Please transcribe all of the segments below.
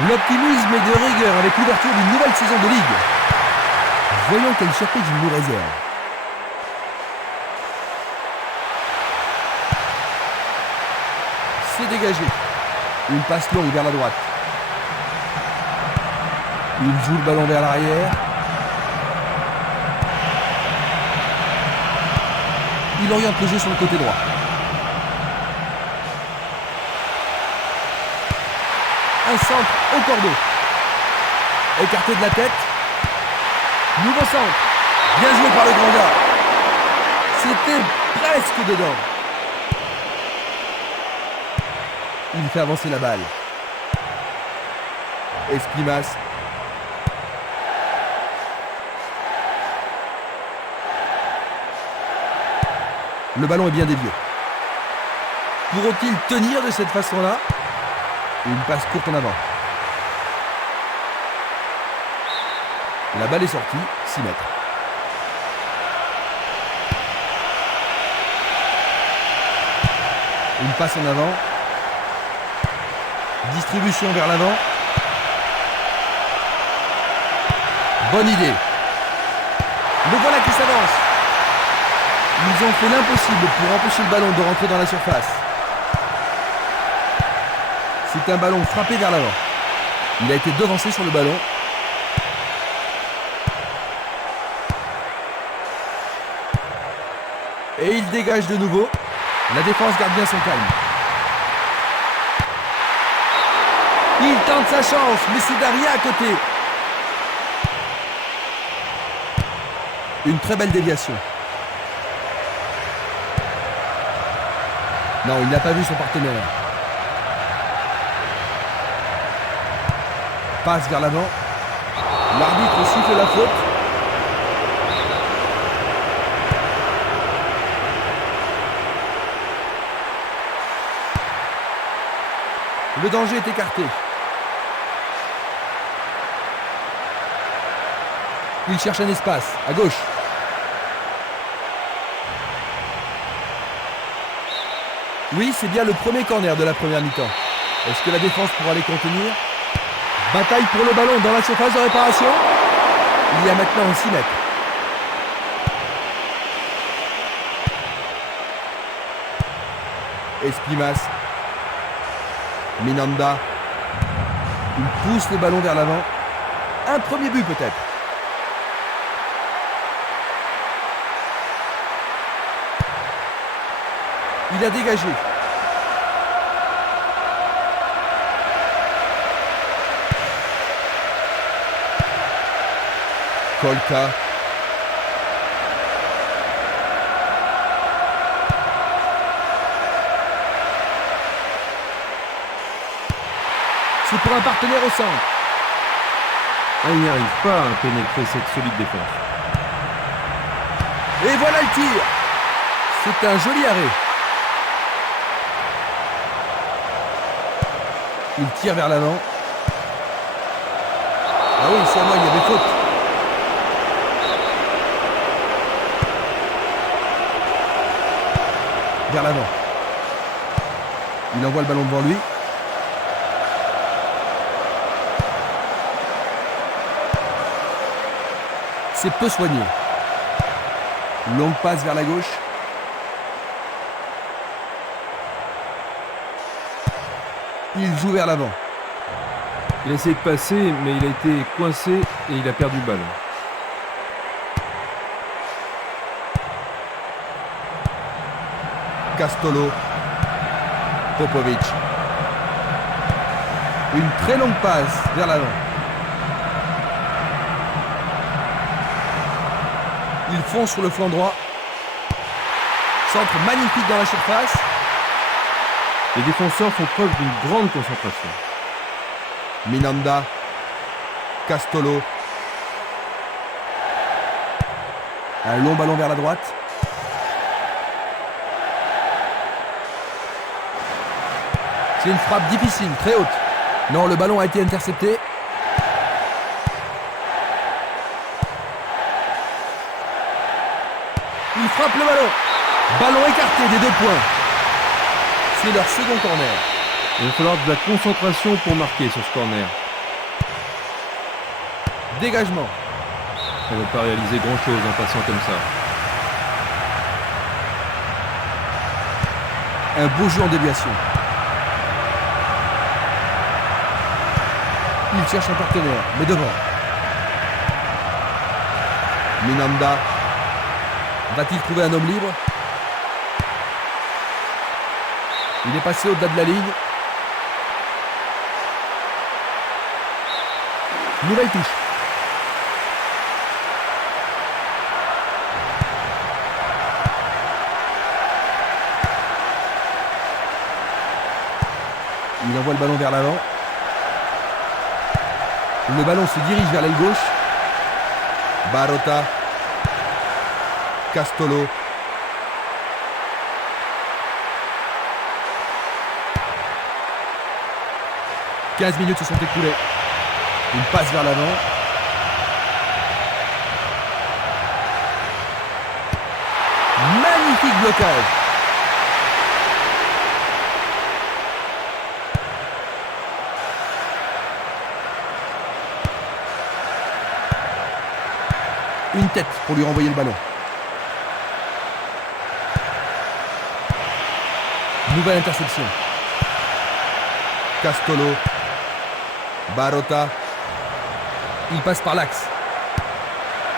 L'optimisme est de rigueur avec l'ouverture d'une nouvelle saison de Ligue. Voyons quelle surprise il nous réserve. C'est dégagé. Une passe longue vers la droite. Il joue le ballon vers l'arrière. Il oriente le jeu sur le côté droit. Un centre au cordeau. Écarté de la tête. Nouveau centre. Bien joué par le grand gars. C'était presque dedans. Il fait avancer la balle. Esquimas. Le ballon est bien dévié. Pourront-ils tenir de cette façon-là? Une passe courte en avant. La balle est sortie, 6 mètres. Une passe en avant. Distribution vers l'avant. Bonne idée. Le voilà qui s'avance. Ils ont fait l'impossible pour empêcher le ballon de rentrer dans la surface. C'est un ballon frappé vers l'avant. Il a été devancé sur le ballon. Et il dégage de nouveau. La défense garde bien son calme. Il tente sa chance, mais c'est Daria à côté. Une très belle déviation. Non, il n'a pas vu son partenaire. Passe vers l'avant. L'arbitre siffle la faute. Le danger est écarté. Il cherche un espace, à gauche. Oui, c'est bien le premier corner de la première mi-temps. Est-ce que la défense pourra les contenir? Bataille pour le ballon dans la surface de réparation. Il y a maintenant 6 mètres. Esquimas. Minanda. Il pousse le ballon vers l'avant. Un premier but peut-être. Il a dégagé. Kolka. C'est pour un partenaire au centre. Il n'y arrive pas à pénétrer cette solide défense. Et voilà le tir. C'est un joli arrêt. Il tire vers l'avant. Ah oui, c'est à moi, il y avait faute. Vers l'avant. Il envoie le ballon devant lui. C'est peu soigné. Longue passe vers la gauche. Il joue vers l'avant. Il a essayé de passer, mais il a été coincé et il a perdu le ballon. Castolo. Popovic. Une très longue passe vers l'avant. Il fonce sur le flanc droit. Centre magnifique dans la surface. Les défenseurs font preuve d'une grande concentration. Minanda. Castolo. Un long ballon vers la droite. C'est une frappe difficile, très haute. Non, le ballon a été intercepté. Il frappe le ballon. Ballon écarté des 2 points. C'est leur second corner. Il va falloir de la concentration pour marquer sur ce corner. Dégagement. Elle ne va pas réaliser grand-chose en passant comme ça. Un beau jeu en déviation. Il cherche un partenaire, mais devant. Minanda. Va-t-il trouver un homme libre? Il est passé au-delà de la ligne. Nouvelle touche. Il envoie le ballon vers l'avant. Le ballon se dirige vers l'aile gauche. Barota. Castolo. « 15 minutes se sont écoulées. Une passe vers l'avant. Magnifique blocage. Une tête pour lui renvoyer le ballon. Nouvelle interception. Castolo. Barota. Il passe par l'axe.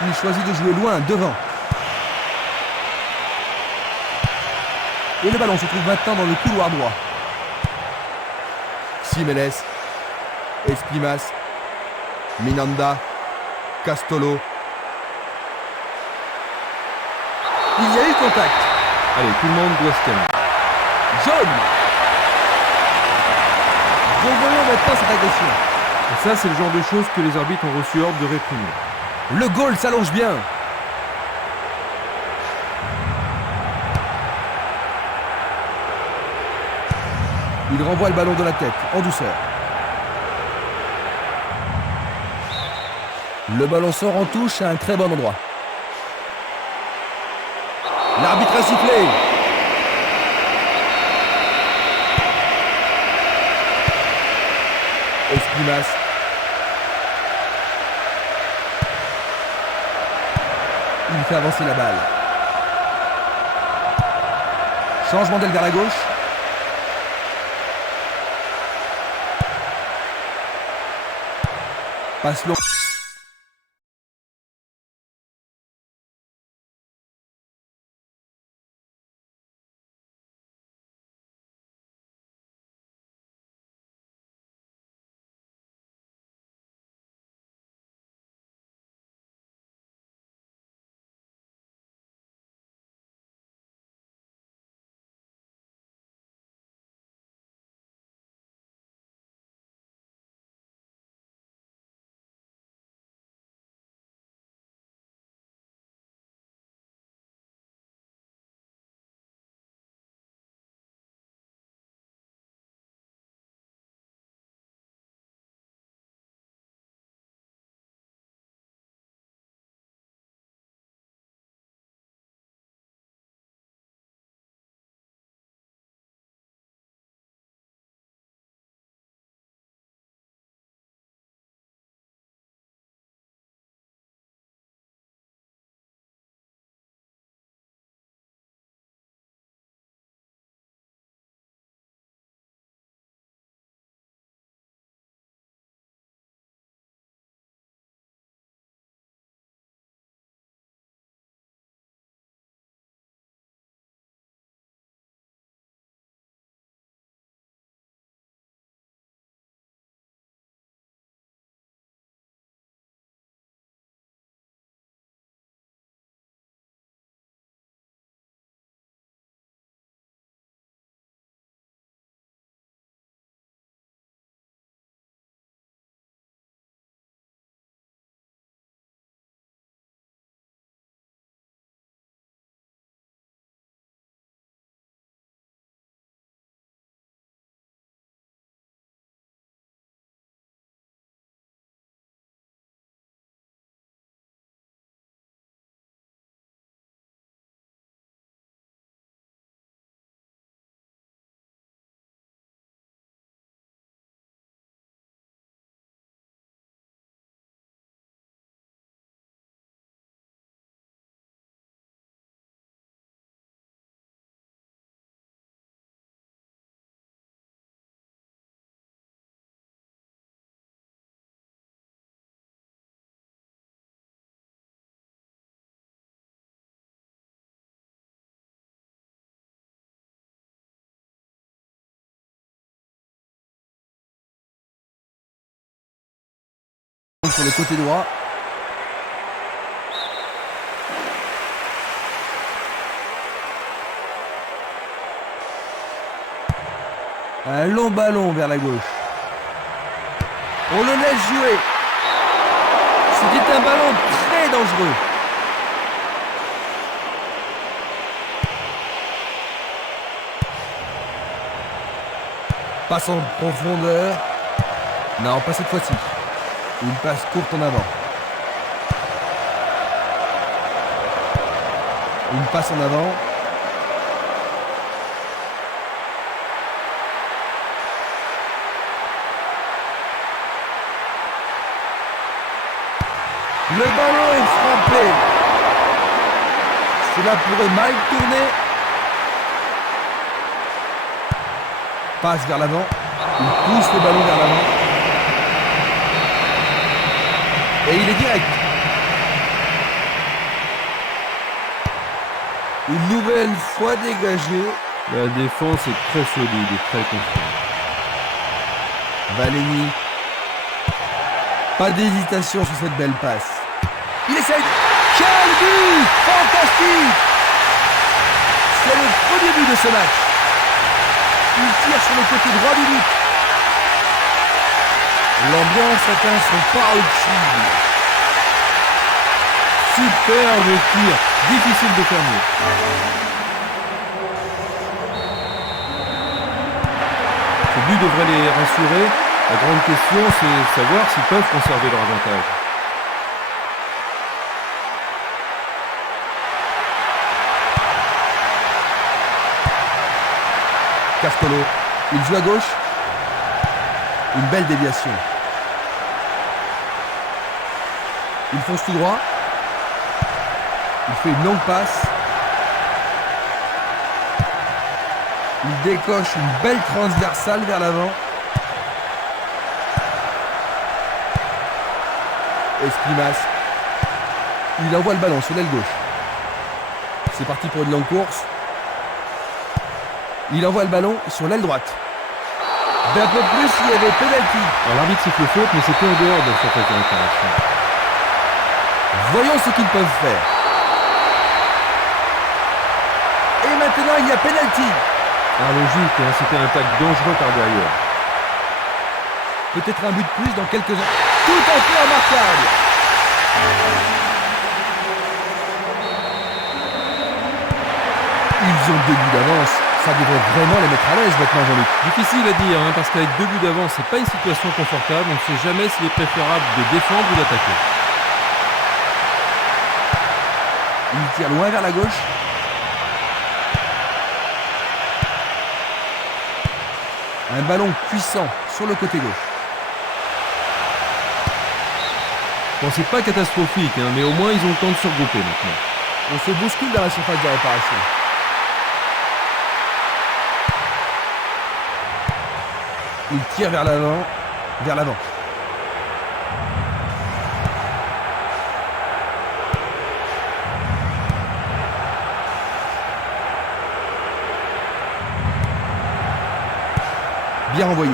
Il choisit de jouer loin, devant. Et le ballon se trouve maintenant dans le couloir droit. Simeles. Espimas. Minanda. Castolo. Il y a eu contact. Allez, tout le monde doit se calmer. Jaune. Revoyons maintenant cette agression. Et ça, c'est le genre de choses que les arbitres ont reçu ordre de réprimer. Le goal s'allonge bien. Il renvoie le ballon de la tête, en douceur. Le ballon sort en touche à un très bon endroit. L'arbitre a sifflé. Espimas. Il fait avancer la balle. Changement d'aile vers la gauche. Passe long. sur le côté droit. Un long ballon vers la gauche. On le laisse jouer. C'était un ballon très dangereux. Passe en profondeur. Non, pas cette fois-ci. Une passe courte en avant. Une passe en avant. Le ballon est frappé. Cela pourrait mal tourner. Passe vers l'avant. Il pousse le ballon vers l'avant. Et il est direct. Une nouvelle fois dégagée. La défense est très solide et très confiante. Valény. Pas d'hésitation sur cette belle passe. Il essaye. Quel but! Fantastique! C'est le premier but de ce match. Il tire sur le côté droit du but. L'ambiance atteint son paroxysme. Superbe tir, difficile de faire mieux. Ce but devrait les rassurer. La grande question, c'est de savoir s'ils peuvent conserver leur avantage. Cartolo, il joue à gauche. Une belle déviation. Il fonce tout droit. Il fait une longue passe. Il décoche une belle transversale vers l'avant. Escrimas. Il envoie le ballon sur l'aile gauche. C'est parti pour une longue course. Il envoie le ballon sur l'aile droite. D'un peu plus, il y avait penalty. Alors l'arbitre siffle faute, mais c'était en dehors de la surface de réparation. Voyons ce qu'ils peuvent faire. Et maintenant, il y a penalty. Ah, logique, hein, c'était un tacle dangereux par derrière. Peut-être un but de plus dans quelques ans. Tout à fait remarquable. Ils ont 2 buts d'avance. Ça devrait vraiment les mettre à l'aise maintenant, Jean-Luc. Difficile à dire, hein, parce qu'avec 2 buts d'avance, c'est pas une situation confortable. On ne sait jamais s'il est préférable de défendre ou d'attaquer. Il tire loin vers la gauche. Un ballon puissant sur le côté gauche. Bon, c'est pas catastrophique, hein, mais au moins ils ont le temps de se regrouper maintenant. On se bouscule dans la surface de réparation. Il tire vers l'avant. Vers l'avant. Bien renvoyé.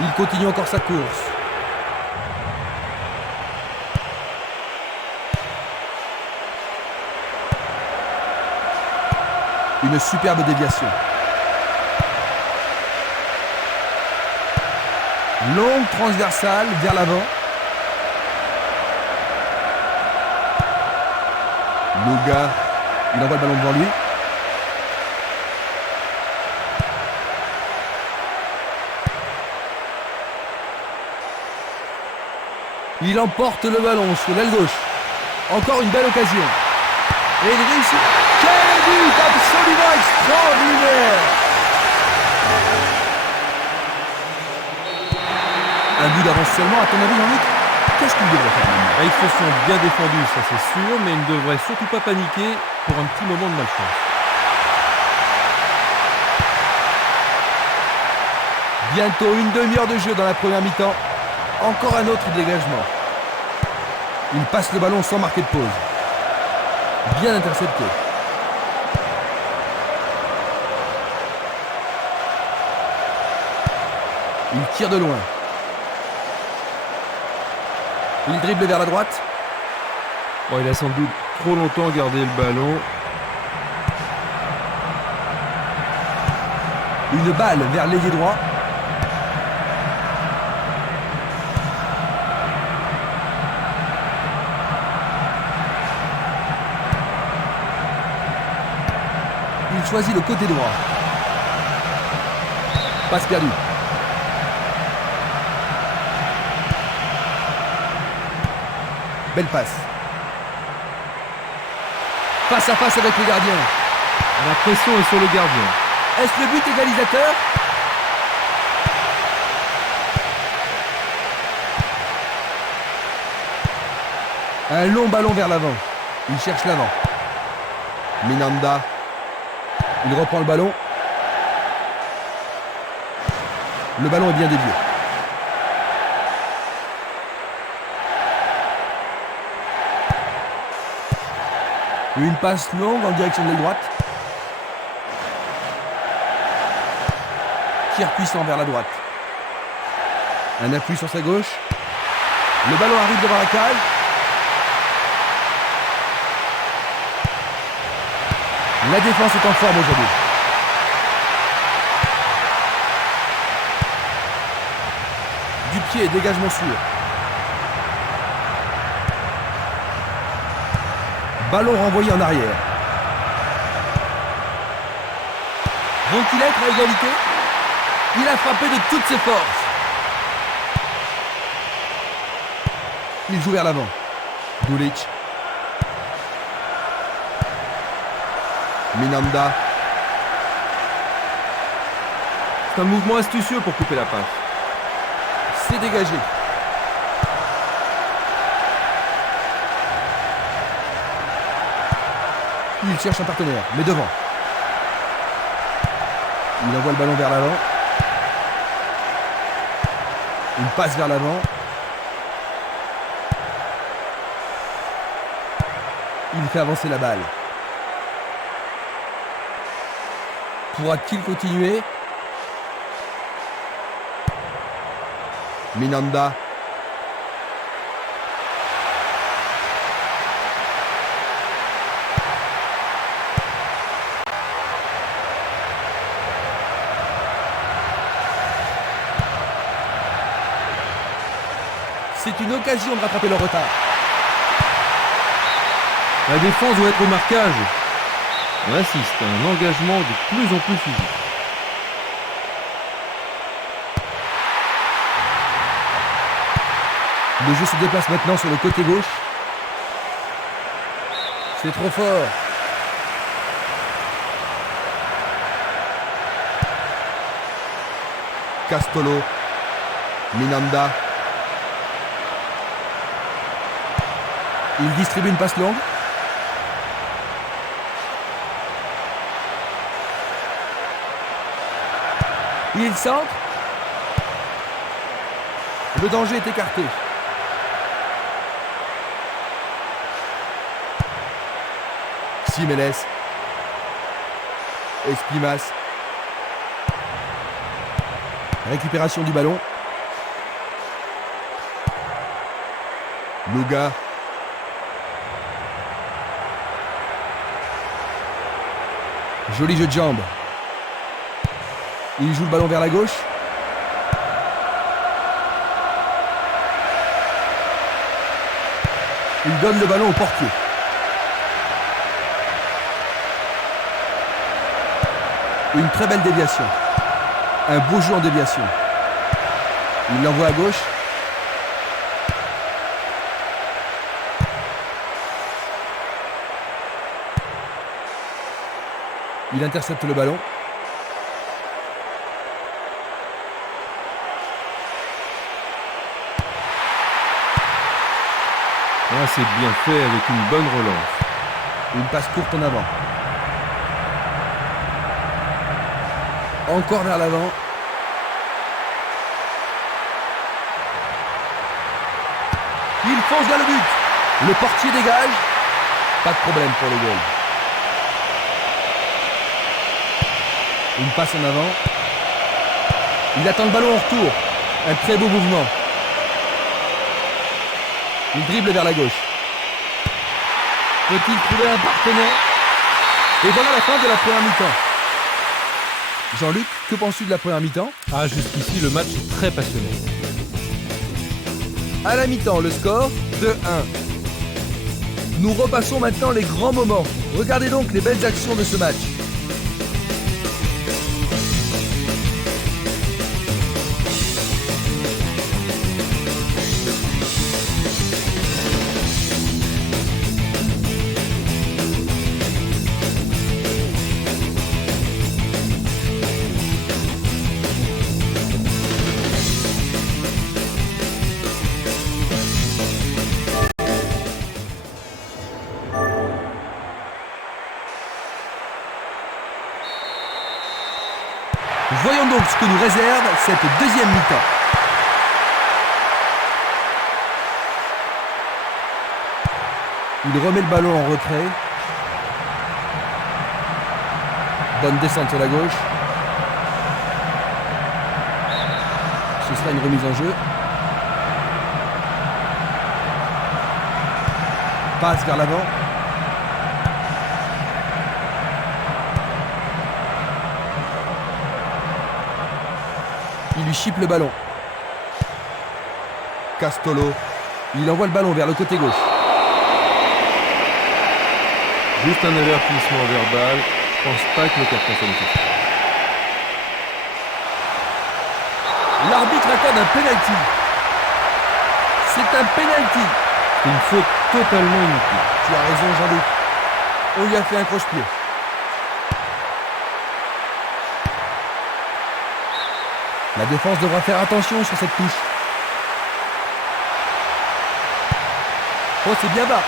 Il continue encore sa course. Une superbe déviation. Longue transversale vers l'avant. Luga, il envoie le ballon devant lui. Il emporte le ballon sur l'aile gauche. Encore une belle occasion. Et il réussit. Quel but absolument extraordinaire! Un but d'avance seulement, à ton avis, Jean-Luc? Qu'est-ce qu'il devrait faire maintenant? Ils se sont bien défendus, ça c'est sûr, mais ils ne devraient surtout pas paniquer pour un petit moment de malchance. Bientôt une demi-heure de jeu dans la première mi-temps. Encore un autre dégagement. Il passe le ballon sans marquer de pause. Bien intercepté. Il tire de loin. Il dribble vers la droite. Bon, il a sans doute trop longtemps gardé le ballon. Une balle vers l'ailier droit. Il choisit le côté droit. Passe perdue. Belle passe. Face à face avec le gardien. La pression est sur le gardien. Est-ce le but égalisateur? Un long ballon vers l'avant. Il cherche l'avant. Minanda. Il reprend le ballon. Le ballon est bien dévié. Une passe longue en direction de l'aile droite. Tir puissant vers la droite. Un appui sur sa gauche. Le ballon arrive devant la cage. La défense est en forme aujourd'hui. Du pied, dégagement sûr. Ballon renvoyé en arrière. Vont-ils être à égalité? Il a frappé de toutes ses forces. Il joue vers l'avant. Dulic. Minanda. C'est un mouvement astucieux pour couper la passe. C'est dégagé. Il cherche un partenaire, mais devant. Il envoie le ballon vers l'avant. Une passe vers l'avant. Il fait avancer la balle. Pourra-t-il continuer? Minanda. C'est une occasion de rattraper le retard. La défense doit être au marquage. On assiste à un engagement de plus en plus physique. Le jeu se déplace maintenant sur le côté gauche. C'est trop fort. Castolo. Minanda. Il distribue une passe longue. Il centre. Le danger est écarté. Simeles. Espimas. Récupération du ballon. Luga. Joli jeu de jambes. Il joue le ballon vers la gauche. Il donne le ballon au portier. Une très belle déviation. Un beau jeu en déviation. Il l'envoie à gauche. Il intercepte le ballon. Ah, c'est bien fait avec une bonne relance. Une passe courte en avant. Encore vers l'avant. Il fonce vers le but. Le portier dégage. Pas de problème pour le goal. Une passe en avant. Il attend le ballon en retour. Un très beau mouvement. Il dribble vers la gauche. Peut-il trouver un partenaire? Et voilà la fin de la première mi-temps. Jean-Luc, que penses-tu de la première mi-temps? Ah, jusqu'ici, le match est très passionnant. À la mi-temps, le score 2-1. Nous repassons maintenant les grands moments. Regardez donc les belles actions de ce match. Voyons donc ce que nous réserve cette deuxième mi-temps. Il remet le ballon en retrait. Bonne descente sur la gauche. Ce sera une remise en jeu. Passe vers l'avant. Il lui chipe le ballon. Castolo. Il envoie le ballon vers le côté gauche. Juste un avertissement verbal. Je pense pas que le carton soit nécessaire. L'arbitre accorde un penalty. C'est un penalty. Une faute totalement inutile. Tu as raison, Jean-Luc. On lui a fait un croche-pied. La défense devra faire attention sur cette touche. Oh, c'est bien bas.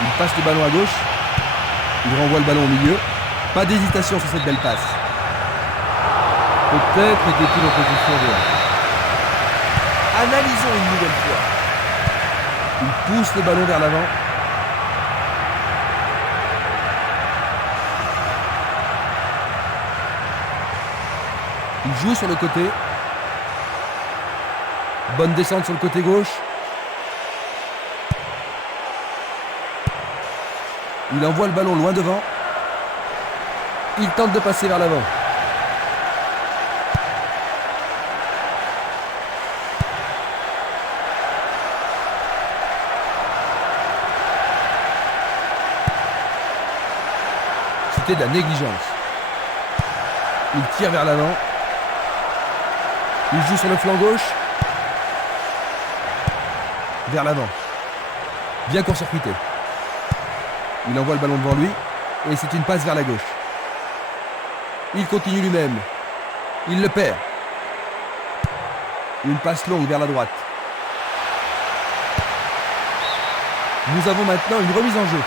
Il passe le ballon à gauche. Il renvoie le ballon au milieu. Pas d'hésitation sur cette belle passe. Peut-être était-il en position de hanche. Analysons une nouvelle fois. Il pousse le ballon vers l'avant. Il joue sur le côté. Bonne descente sur le côté gauche. Il envoie le ballon loin devant. Il tente de passer vers l'avant. C'était de la négligence. Il tire vers l'avant. Il joue sur le flanc gauche. Vers l'avant. Bien court-circuité. Il envoie le ballon devant lui. Et c'est une passe vers la gauche. Il continue lui-même. Il le perd. Une passe longue vers la droite. Nous avons maintenant une remise en jeu.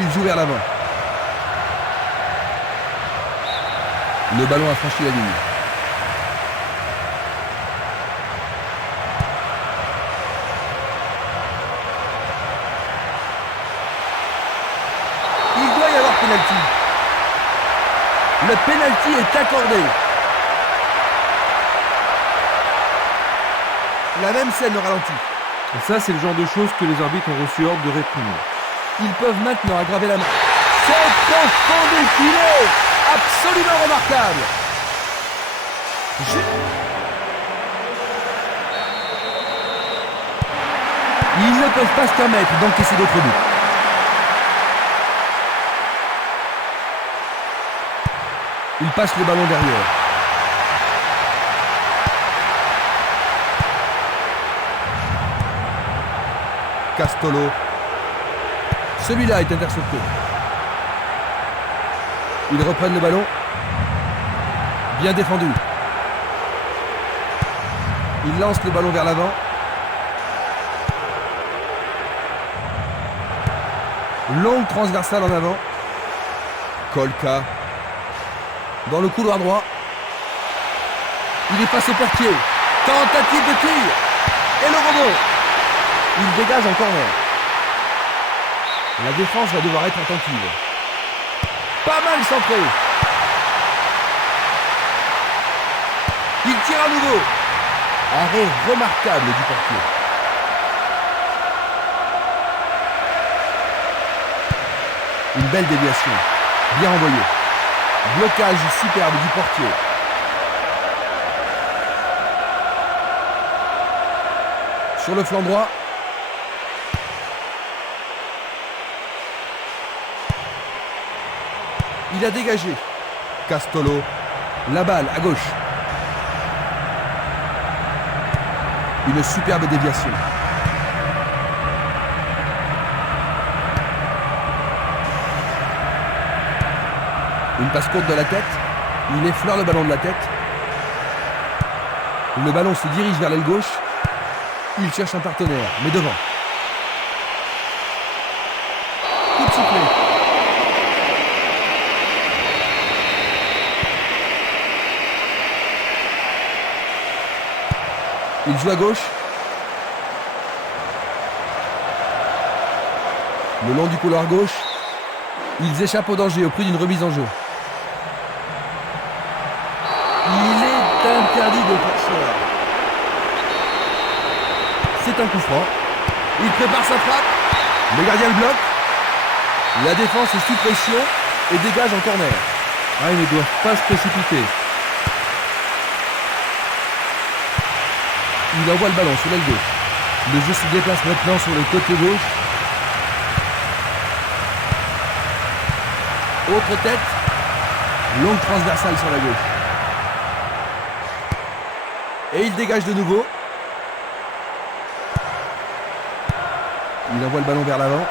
Il joue vers l'avant. Le ballon a franchi la ligne. Il doit y avoir pénalty. Le pénalty est accordé. La même scène au ralenti. Et ça, c'est le genre de choses que les arbitres ont reçu ordre de réprimer. Ils peuvent maintenant aggraver la main. C'est un fond défilé absolument remarquable. Ils ne peuvent pas se permettre d'encaisser d'autres buts. Il passe le ballon derrière. Castolo. Celui-là est intercepté. Ils reprennent le ballon. Bien défendu. Ils lancent le ballon vers l'avant. Longue transversale en avant. Kolka. Dans le couloir droit. Il est passé au portier. Tentative de tir. Et le rebond. Il dégage en corner. La défense va devoir être attentive. Pas mal centré. Il tire à nouveau. Arrêt remarquable du portier. Une belle déviation. Bien envoyé. Blocage superbe du portier. Sur le flanc droit. Il a dégagé. Castolo. La balle à gauche. Une superbe déviation. Une passe courte de la tête. Il effleure le ballon de la tête. Le ballon se dirige vers l'aile gauche. Il cherche un partenaire, mais devant. Coup de sifflet. Il joue à gauche. Le long du couloir gauche. Ils échappent au danger au prix d'une remise en jeu. Il est interdit de faire cela. C'est un coup franc. Il prépare sa frappe. Le gardien le bloque. La défense est sous pression et dégage en corner. Ah, ils ne doivent pas se précipiter. Il envoie le ballon sur l'aile gauche. Le jeu se déplace maintenant sur le côté gauche. Autre tête. Longue transversale sur la gauche. Et il dégage de nouveau. Il envoie le ballon vers l'avant.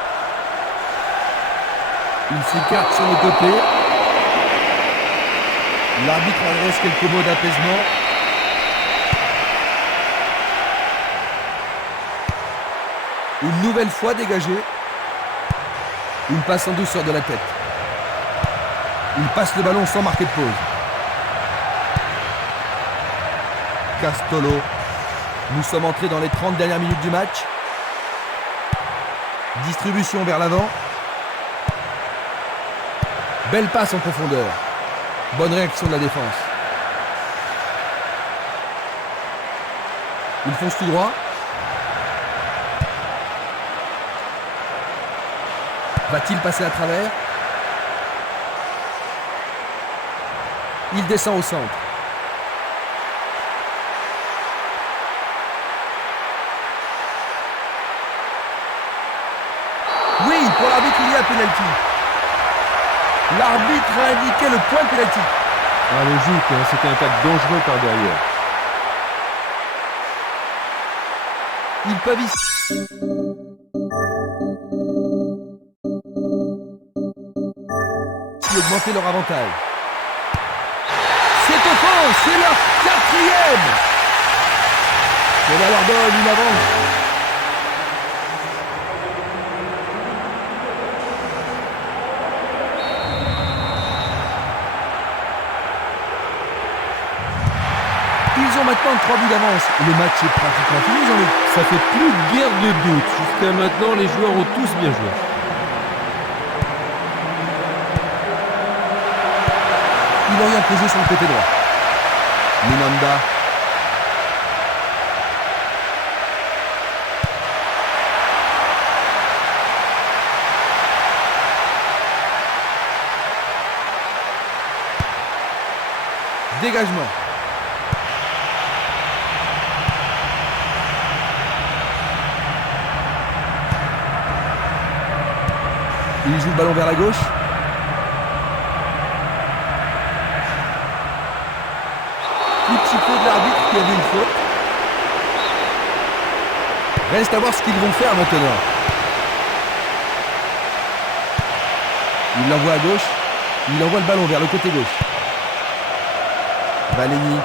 Il s'écarte sur le côté. L'arbitre adresse quelques mots d'apaisement. Une nouvelle fois dégagé. Une passe en douceur de la tête. Il passe le ballon sans marquer de pause. Castolo. Nous sommes entrés dans les 30 dernières minutes du match. Distribution vers l'avant. Belle passe en profondeur. Bonne réaction de la défense. Il fonce tout droit. Va-t-il passer à travers? Il descend au centre. Oui, pour l'arbitre, il y a pénalty. L'arbitre a indiqué le point de pénalty. Ah, logique, hein, c'était un tacle dangereux par derrière. Ils peuvent ici augmenter leur avantage. C'est au fond, c'est leur 4e. Cela leur donne une avance. Ils ont maintenant 3 buts d'avance. Le match est pratiquement fini, Jean-Luc. Ça fait plus guère de doute. Jusqu'à maintenant, les joueurs ont tous bien joué. Il oriente le jeu sur le côté droit. Minanda. Dégagement. Il joue le ballon vers la gauche. Petit peu de l'arbitre qui a vu une faute. Reste à voir ce qu'ils vont faire maintenant. Il l'envoie à gauche. Il envoie le ballon vers le côté gauche. Valény.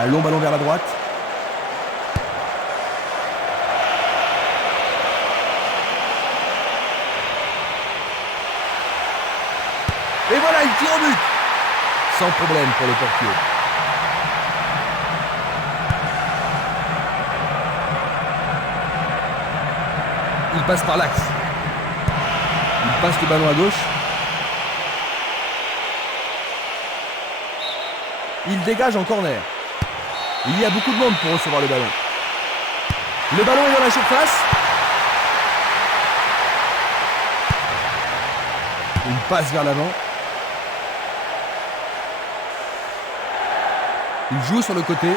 Un long ballon vers la droite. Et voilà, il tire au but. Sans problème pour le portier. Il passe par l'axe. Il passe le ballon à gauche. Il dégage en corner. Il y a beaucoup de monde pour recevoir le ballon. Le ballon est dans la surface. Une passe vers l'avant. Il joue sur le côté.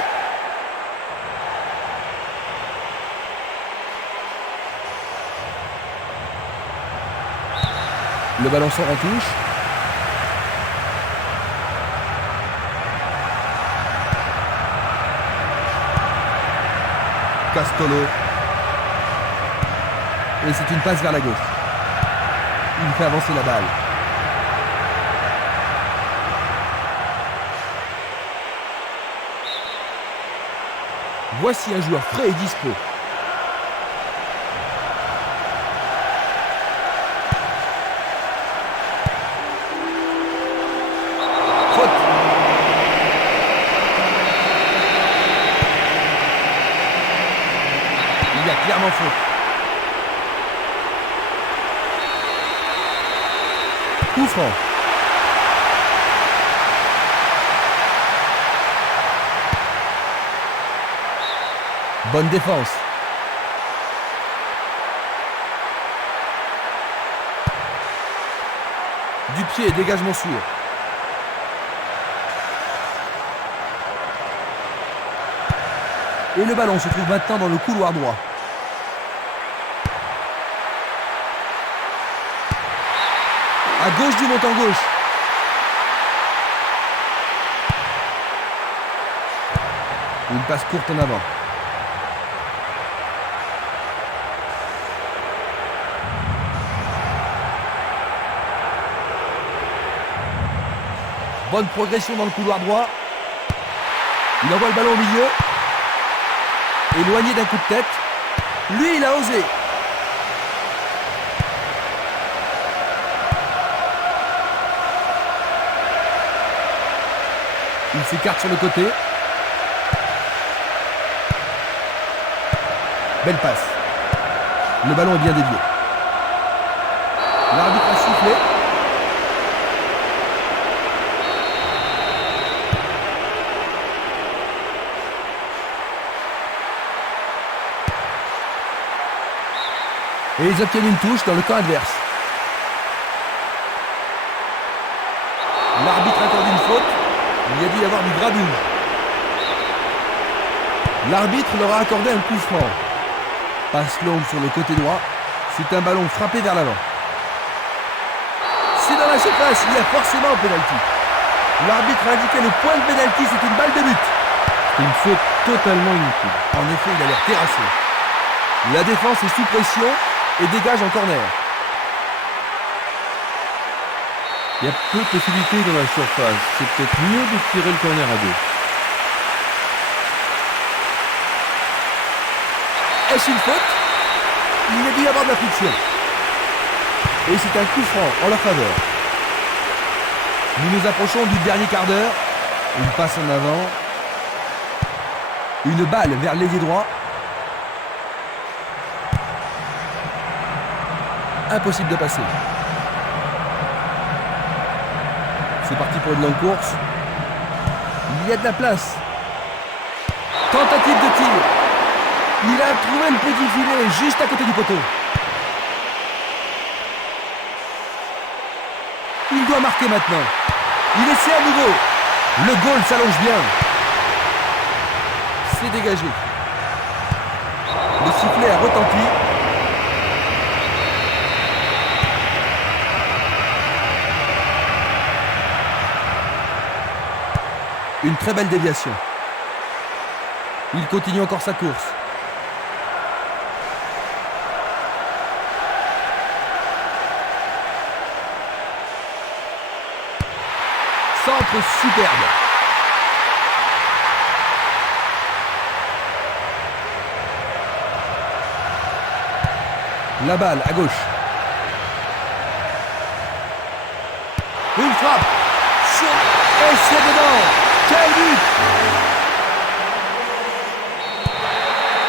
Le ballon sort en touche. Castolo. Et c'est une passe vers la gauche. Il fait avancer la balle. Voici un joueur frais et dispo. Faute. Il y a clairement faute. Coup franc. Bonne défense. Du pied, dégagement sûr. Et le ballon se trouve maintenant dans le couloir droit. À gauche du montant gauche. Une passe courte en avant. Bonne progression dans le couloir droit. Il envoie le ballon au milieu. Éloigné d'un coup de tête. Lui, il a osé. Il s'écarte sur le côté. Belle passe. Le ballon est bien dévié. L'arbitre a sifflé. Et ils obtiennent une touche dans le camp adverse. L'arbitre accorde une faute. Il y a dû y avoir du grabuge. L'arbitre leur a accordé un coup franc. Passe longue sur le côté droit. C'est un ballon frappé vers l'avant. C'est dans la surface. Il y a forcément un pénalty. L'arbitre a indiqué le point de pénalty. C'est une balle de but. C'est une faute totalement inutile. En effet, il a l'air terrassé. La défense est sous pression et dégage en corner. Il y a peu de possibilités dans la surface. C'est peut-être mieux de tirer le corner à deux. Est-ce une faute? Il y a dû y avoir de la friction. Et c'est un coup franc en leur faveur. Nous nous approchons du dernier quart d'heure. Une passe en avant. Une balle vers l'ailier droit. Impossible de passer. C'est parti pour une longue course. Il y a de la place. Tentative de tir. Il a trouvé le petit filet juste à côté du poteau. Il doit marquer maintenant. Il essaie à nouveau. Le goal s'allonge bien. C'est dégagé. Le sifflet a retenti. Une très belle déviation. Il continue encore sa course. Centre superbe. La balle à gauche. Une frappe. Et c'est dedans. Quel but!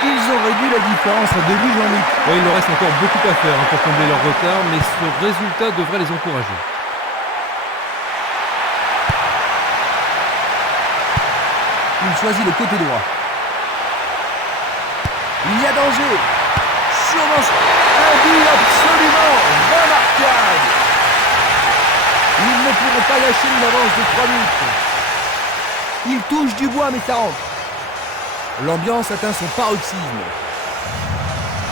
Ils ont réduit la différence à 2 buts, Jean-Luc. Ouais, il leur reste encore beaucoup à faire pour combler leur retard, mais ce résultat devrait les encourager. Il choisit le côté droit. Il y a danger. Sûrement un but absolument remarquable. Ils ne pourront pas lâcher une avance de 3 buts. Il touche du bois, mais ça rentre. L'ambiance atteint son paroxysme.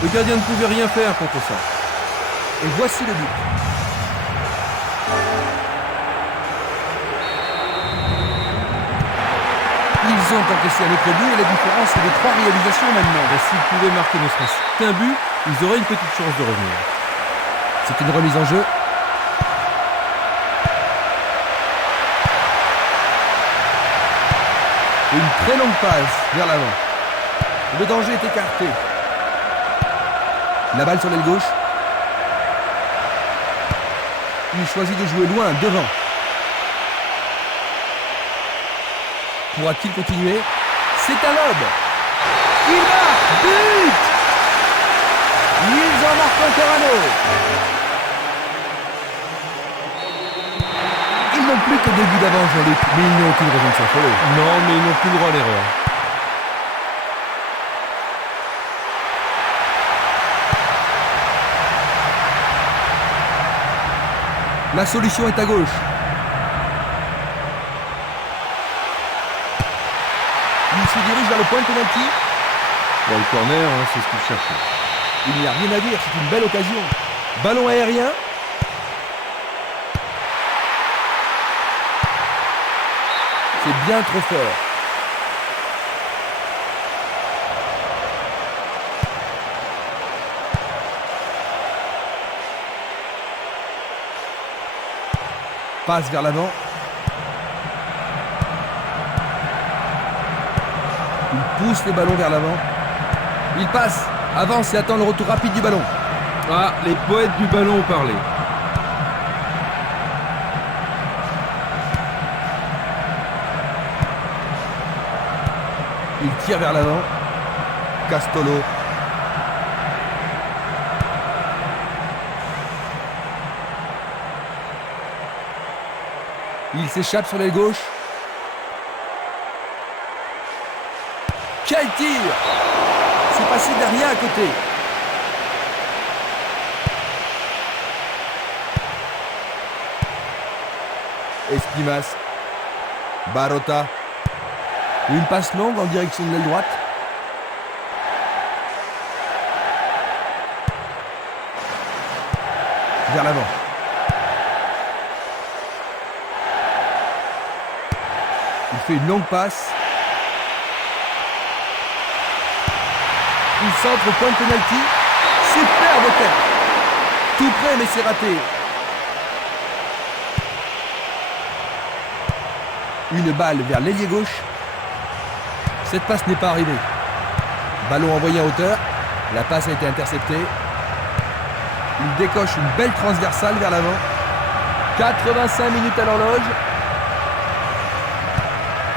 Le gardien ne pouvait rien faire contre ça. Et voici le but. Ils ont encaissé un autre but et la différence est de 3 réalisations maintenant. Et s'ils pouvaient marquer ne serait-ce qu'un but, ils auraient une petite chance de revenir. C'est une remise en jeu. Une très longue passe vers l'avant. Le danger est écarté. La balle sur l'aile gauche. Il choisit de jouer loin, devant. Pourra-t-il continuer? C'est un lob. Il marque. But. Ils en marquent encore un autre. Ils n'ont plus que 2 buts d'avance, Jean-Luc, mais ils n'ont aucune raison de s'affoler. Non, mais ils n'ont plus le droit à l'erreur. La solution est à gauche. Il se dirige vers le point de pénalty. Bon, le corner, hein, c'est ce qu'il cherchait. Il n'y a rien à dire, c'est une belle occasion. Ballon aérien. C'est bien trop fort. Passe vers l'avant. Il pousse les ballons vers l'avant. Il passe, avance et attend le retour rapide du ballon. Ah, les poètes du ballon ont parlé. Il tire vers l'avant. Castolo. Il s'échappe sur l'aile gauche. Quel tir! C'est passé derrière à côté. Esquimas. Barota. Une passe longue en direction de l'aile droite. Vers l'avant. Il fait une longue passe. Il centre au point de pénalty. Superbe tête. Tout près, mais c'est raté. Une balle vers l'ailier gauche. Cette passe n'est pas arrivée. Ballon envoyé en hauteur. La passe a été interceptée. Il décoche une belle transversale vers l'avant. 85 minutes à l'horloge.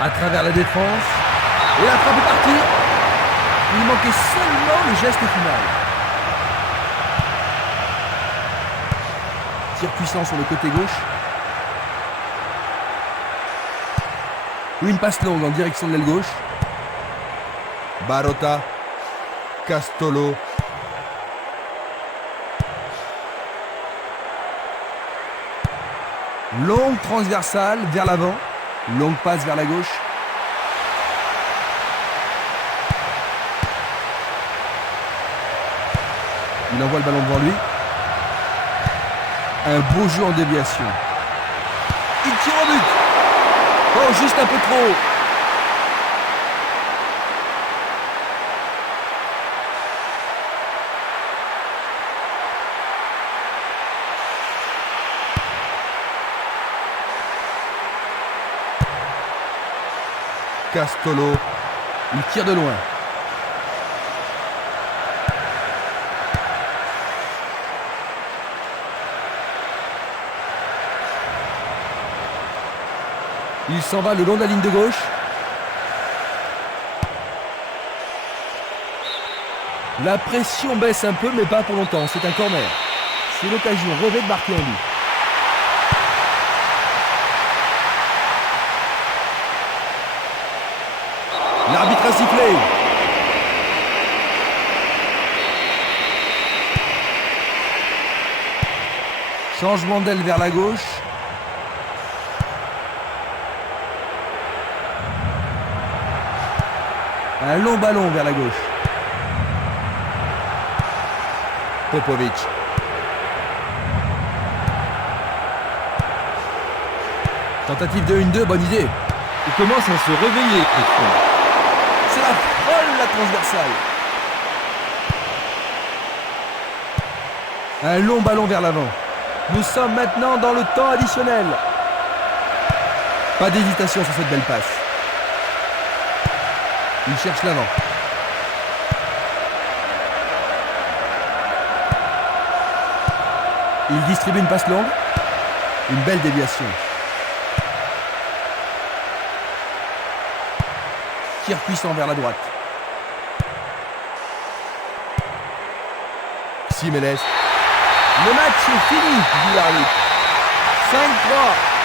À travers la défense. Et la frappe est partie. Il manquait seulement le geste final. Tir puissant sur le côté gauche. Une passe longue en direction de l'aile gauche. Barota. Castolo. Longue transversale vers l'avant. Longue passe vers la gauche. Il envoie le ballon devant lui. Un beau jeu en déviation. Il tire au but. Oh, juste un peu trop. Castolo. Il tire de loin. Il s'en va le long de la ligne de gauche. La pression baisse un peu, mais pas pour longtemps. C'est un corner. C'est l'occasion rêvée de marquer un but. L'arbitre a sifflé. Changement d'aile vers la gauche. Un long ballon vers la gauche. Popovic. Tentative de 1-2, bonne idée. Il commence à se réveiller, Christian. C'est la folle, la transversale. Un long ballon vers l'avant. Nous sommes maintenant dans le temps additionnel. Pas d'hésitation sur cette belle passe. Il cherche l'avant. Il distribue une passe longue. Une belle déviation. Tir puissant vers la droite. Simeles. Le match est fini, dit l'arbitre. 5-3.